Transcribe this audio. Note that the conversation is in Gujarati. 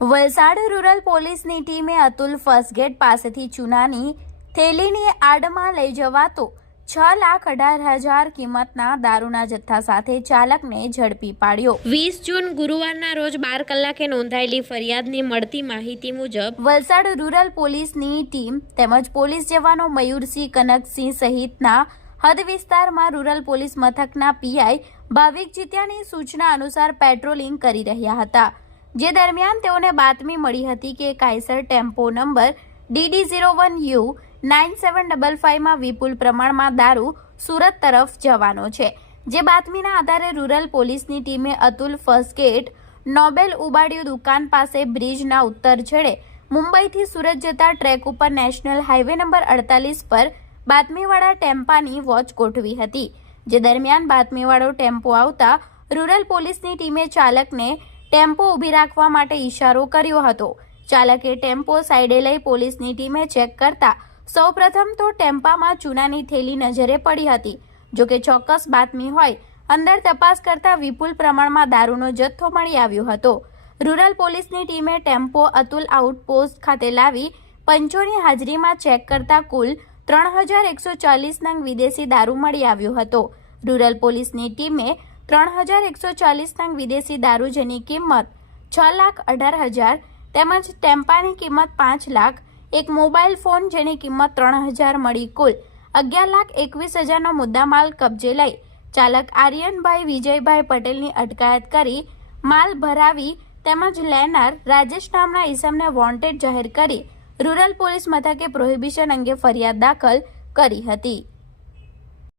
વલસાડ રૂરલ પોલીસની ટીમે અતુલ ફર્સ્ટ ગેટ પાસેથી ચૂનાની થેલીની આડમાં લઈ જવાતો છ લાખ અઢાર હજાર કિંમતના દારૂના જથ્થા સાથે ચાલકને ઝડપી પાડ્યો. વીસ જૂન ગુરુવારના રોજ બાર કલાકે નોંધાયેલી ફરિયાદની મળતી માહિતી મુજબ વલસાડ રૂરલ પોલીસની ટીમ તેમજ પોલીસ જવાનો મયુરસિંહ કનકસિંહ સહિતના હદ વિસ્તારમાં રૂરલ પોલીસ મથકના પીઆઈ ભાવિક જીત્યાની સૂચના અનુસાર પેટ્રોલિંગ કરી રહ્યા હતા. જે દરમિયાન તેઓને બાતમી મળી હતી કે કાયસર tempo number DD zero one U nine seven double ફાઇવમાં વિપુલ પ્રમાણમાં દારૂ સુરત તરફ જવાનો છે. જે બાતમીના આધારે રૂરલ પોલીસની ટીમે અતુલ ફર્સ્ટ ગેટ, નોબેલ ઉબાડિયું દુકાન પાસે બ્રિજના ઉત્તર છેડે મુંબઈથી સુરત જતા ટ્રેક ઉપર નેશનલ હાઈવે નંબર અડતાલીસ પર બાતમીવાળા ટેમ્પાની વોચ ગોઠવી હતી. જે દરમિયાન બાતમીવાળો ટેમ્પો આવતા રૂરલ પોલીસની ટીમે ચાલકને ટેમ્પો ઊભી રાખવા માટે ઇશારો કર્યો હતો. ચાલકે ટેમ્પો સાઈડે લઈ પોલીસની ટીમે ચેક કરતા સૌપ્રથમ તો ટેમ્પામાં ચૂનાની થેલી નજરે પડી હતી. જો કે ચોક્કસ બાતમી હોય, અંદર તપાસ કરતા વિપુલ પ્રમાણમાં દારૂનો જથ્થો મળી આવ્યો હતો. રૂરલ પોલીસની ટીમે ટેમ્પો અતુલ આઉટપોસ્ટ ખાતે લાવી પંચોની હાજરીમાં ચેક કરતા કુલ ત્રણ હજાર એકસો ચાલીસ નંગ વિદેશી દારૂ મળી આવ્યો હતો. રૂરલ પોલીસની ટીમે ત્રણ હજાર એકસો ચાલીસ નંગ વિદેશી દારૂ જેની કિંમત છ લાખ અઢાર હજાર તેમજ ટેમ્પાની કિંમત પાંચ લાખ એક મોબાઈલ ફોન જેની કિંમત ત્રણ હજાર મળી કુલ અગિયાર લાખ એકવીસ હજારનો મુદ્દામાલ કબજે લઈ ચાલક આર્યનભાઈ વિજયભાઈ પટેલની અટકાયત કરી માલ ભરાવી તેમજ લેનાર રાજેશ નામના ઈસમને વોન્ટેડ જાહેર કરી રૂરલ પોલીસ મથકે પ્રોહિબિશન અંગે ફરિયાદ દાખલ કરી હતી.